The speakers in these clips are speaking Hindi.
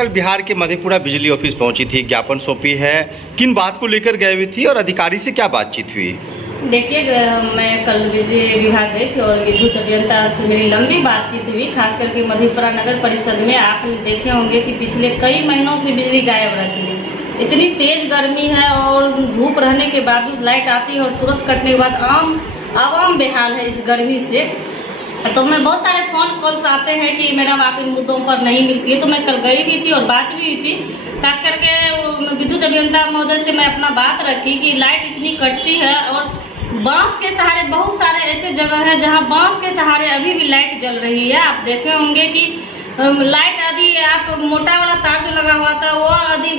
कल बिहार के मधेपुरा बिजली ऑफिस पहुंची थी, ज्ञापन सौंपी है, किन बात को लेकर गए हुई थी और अधिकारी से क्या बातचीत हुई? देखिए, मैं कल बिजली विभाग गई थी और विद्युत अभियंता से मेरी लंबी बातचीत हुई। खास करके मधेपुरा नगर परिषद में आपने देखे होंगे कि पिछले कई महीनों से बिजली गायब रहती है। इतनी तेज गर्मी है और धूप रहने के बावजूद लाइट आती है और तुरंत कटने के बाद आवाम बेहाल है इस गर्मी से। तो मैं बहुत सारे फ़ोन कॉल्स आते हैं कि मैडम आप इन मुद्दों पर नहीं मिलती है, तो मैं कल गई भी थी और बात भी हुई थी। खास करके विद्युत अभियंता महोदय से मैं अपना बात रखी कि लाइट इतनी कटती है और बांस के सहारे बहुत सारे ऐसे जगह हैं जहां बांस के सहारे अभी भी लाइट जल रही है। आप देखे होंगे कि लाइट आदि आप मोटा वाला तार जो लगा हुआ था वो आदि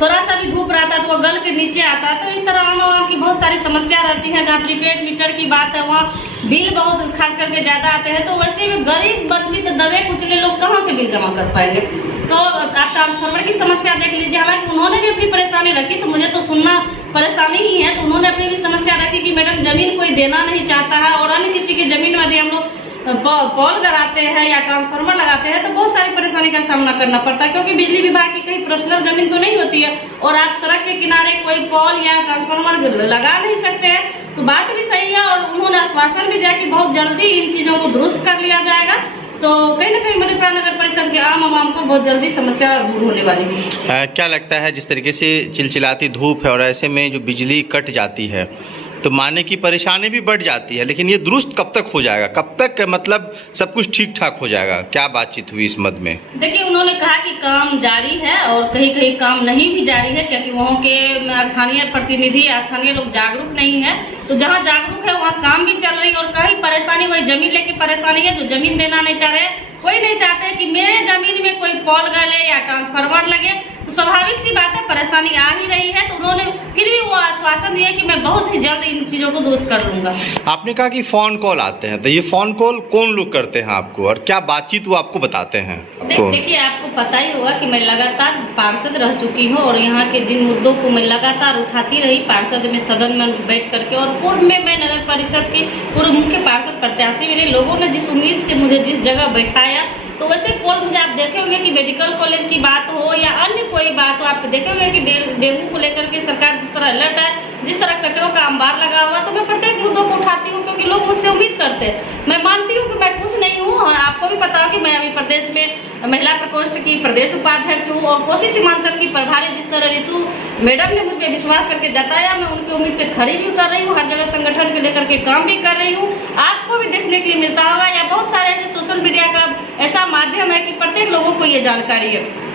थोड़ा सा भी धूप रहता तो वो गल के नीचे आता। तो इस तरह वहाँ की बहुत सारी समस्या रहती है। जहाँ प्रीपेड मीटर की बात है वहाँ बिल बहुत खास करके ज़्यादा आते हैं। तो वैसे भी गरीब वंचित दबे कुचले लोग कहाँ से बिल जमा कर पाएंगे। तो आप ट्रांसफार्मर की समस्या देख लीजिए। हालांकि उन्होंने भी अपनी परेशानी रखी, तो मुझे तो सुनना परेशानी ही है। तो उन्होंने अपनी भी समस्या रखी कि मैडम जमीन कोई देना नहीं चाहता है और अन्य किसी की जमीन में हम लोग पोल कराते हैं या ट्रांसफार्मर लगाते हैं तो बहुत सारी परेशानी का सामना करना पड़ता है, क्योंकि बिजली विभाग की कहीं पर्सनल जमीन तो नहीं होती है और आप सड़क के किनारे कोई पोल या ट्रांसफार्मर लगा नहीं सकते हैं। तो बात भी सही है और उन्होंने आश्वासन भी दिया कि बहुत जल्दी इन चीज़ों को दुरुस्त कर लिया जाएगा। तो कहीं ना कहीं मधेपुरा नगर परिषद के आम आवाम को बहुत जल्दी समस्या दूर होने वाली है। क्या लगता है जिस तरीके से चिलचिलाती धूप है और ऐसे में जो बिजली कट जाती है तो मानने की परेशानी भी बढ़ जाती है, लेकिन ये दुरुस्त कब तक हो जाएगा, कब तक मतलब सब कुछ ठीक ठाक हो जाएगा? क्या बातचीत हुई इस मद में? देखिए, उन्होंने कहा कि काम जारी है और कहीं कहीं काम नहीं भी जारी है, क्योंकि वहाँ के स्थानीय प्रतिनिधि स्थानीय लोग जागरूक नहीं है। तो जहाँ जागरूक है वहाँ काम भी चल रही है और कहीं परेशानी वही जमीन लेके परेशानी है। जो जमीन देना नहीं चाह रहे, कोई नहीं चाहते कि मेरे जमीन में कोई पोल गले या ट्रांसफार्मर लगे। तो स्वाभाविक सी बात है, परेशानी आ ही रही है। तो उन्होंने फिर भी वो आश्वासन दिया कि मैं बहुत ही जल्द इन चीज़ों को दुरुस्त कर लूंगा। आपने कहा कि फ़ोन कॉल आते हैं, तो ये फ़ोन कॉल कौन लोग करते हैं आपको और क्या बातचीत वो आपको बताते हैं? देखिए, आपको पता ही होगा कि मैं लगातार पार्षद रह चुकी हूँ और यहाँ के जिन मुद्दों को मैं लगातार उठाती रही पार्षद में, सदन में बैठ करके, और पूर्व में मैं नगर परिषद की पूर्व मुख्य पार्षद प्रत्याशी मेरे लोगों ने जिस उम्मीद से मुझे जिस जगह बैठाया, तो वैसे कॉल मुझे आप देखे होंगे कि मेडिकल कॉलेज की बात हो या अन्य कोई बात हो, आप देखे होंगे कि डेंगू को लेकर के सरकार जिस तरह अलर्ट है, जिस तरह कचरों का अंबार लगा हुआ, तो मैं प्रत्येक मुद्दों को उठाती हूँ क्योंकि लोग मुझसे उम्मीद करते हैं। मैं मानती हूँ कि मैं कुछ नहीं हूँ और आपको भी पता हो कि मैं अभी प्रदेश में महिला प्रकोष्ठ की प्रदेश उपाध्यक्ष हूँ और कोसी सीमांचल की प्रभारी जिस तरह ऋतु मैडम ने मुझ पर विश्वास करके जताया, मैं उनकी उम्मीद पे खड़ी भी उतर रही हूँ। हर जगह संगठन को लेकर के काम भी कर रही हूँ। आपको भी देखने के लिए मिलता होगा या बहुत सारे ऐसे सोशल मीडिया का ऐसा माध्यम है कि प्रत्येक लोगों को ये जानकारी है।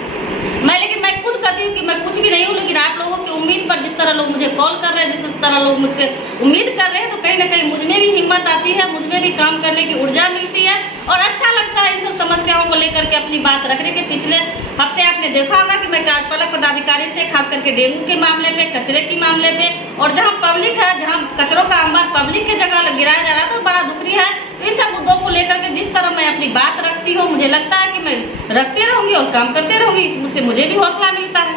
लेकिन मैं खुद कहती हूँ कि मैं कुछ भी नहीं हूँ, लेकिन आप लोगों की उम्मीद पर जिस तरह लोग मुझे कॉल कर रहे हैं, जिस तरह लोग मुझसे उम्मीद कर रहे हैं, तो कहीं ना कहीं मुझ में भी हिम्मत आती है, मुझ में भी काम करने की ऊर्जा मिलती है और अच्छा लगता है इन सब समस्याओं को लेकर के अपनी बात रखने के। पिछले हफ्ते आपने देखा होगा कि मैं कार्यपालक पदाधिकारी से खास करके डेंगू के मामले पे, कचरे के मामले पे, और जहाँ पब्लिक है, जहाँ कचरों का अंबार पब्लिक के जगह गिराया जा रहा था, बड़ा दुखरी है। तो इन सब मुद्दों को लेकर के जिस तरह मैं अपनी बात रखती हूँ, मुझे लगता है कि मैं रखते रहूंगी और काम करते रहूंगी, इससे मुझे भी हौसला मिलता है।